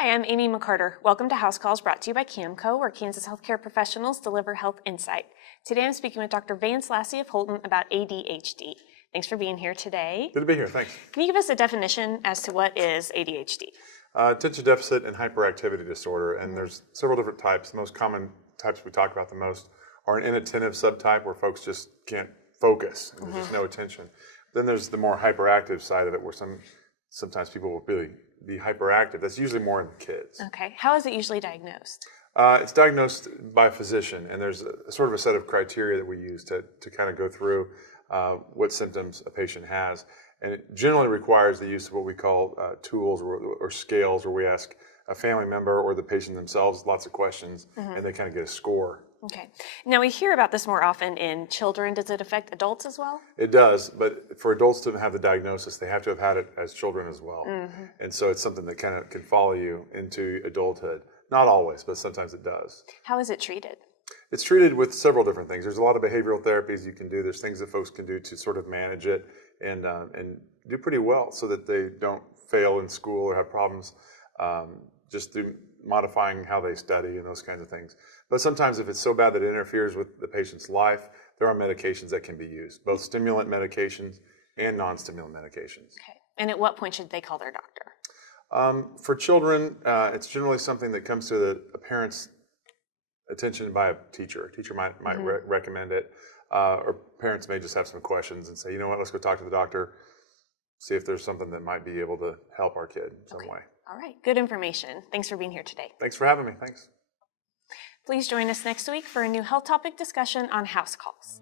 Hi, I'm Amy McCarter. Welcome to House Calls, brought to you by KaMMCO, where Kansas healthcare professionals deliver health insight. Today I'm speaking with Dr. Vance Lassie of Holton about ADHD. Thanks for being here today. Good to be here, thanks. Can you give us a definition as to what is ADHD? Attention deficit and hyperactivity disorder, and there's several different types. The most common types we talk about the most are an inattentive subtype, where folks just can't focus and there's just no attention. Then there's the more hyperactive side of it, where sometimes people will really be hyperactive. That's usually more in kids. Okay. How is it usually diagnosed? It's diagnosed by a physician, and there's sort of a set of criteria that we use to kind of go through what symptoms a patient has. And it generally requires the use of what we call tools or scales, where we ask a family member or the patient themselves lots of questions, and they kind of get a score. Okay. Now we hear about this more often in children. Does it affect adults as well? It does, but for adults to have the diagnosis, they have to have had it as children as well. And so it's something that kind of can follow you into adulthood. Not always, but sometimes it does. How is it treated? It's treated with several different things. There's a lot of behavioral therapies you can do. There's things that folks can do to sort of manage it and do pretty well so that they don't fail in school or have problems just through modifying how they study and those kinds of things. But sometimes if it's so bad that it interferes with the patient's life, there are medications that can be used, both stimulant medications and non-stimulant medications. Okay. And at what point should they call their doctor? For children, it's generally something that comes to a parent's attention by a teacher. A teacher might recommend it, or parents may just have some questions and say, you know what, let's go talk to the doctor, see if there's something that might be able to help our kid in some way. All right. Good information. Thanks for being here today. Thanks for having me. Thanks. Please join us next week for a new health topic discussion on House Calls.